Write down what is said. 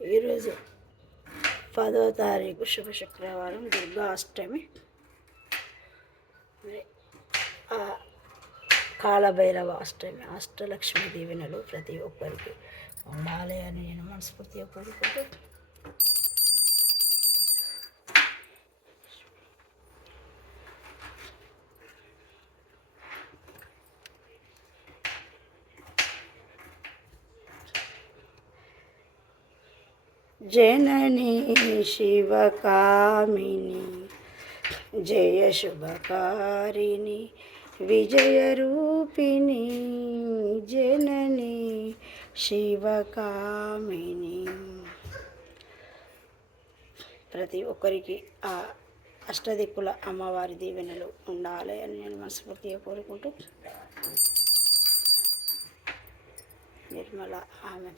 ఈరోజు 10వ తారీఖు శుభ శుక్రవారం, దుర్గా అష్టమి. కాలభైరవ అష్టమి. అష్టలక్ష్మి దీవెనలు ప్రతి ఒక్కరికి ఉండాలి అని నేను మనస్ఫూర్తిగా కోరుకుంటూ జననీ శివకామిని జయ శుభకారిణి విజయరూపిణి జననీ శివకామిని. ప్రతి ఒక్కరికి ఆ అష్టదిక్కుల అమ్మవారి దీవెనలు ఉండాలి అని నేను మనస్ఫూర్తిగా కోరుకుంటూ నిర్మల ఆమె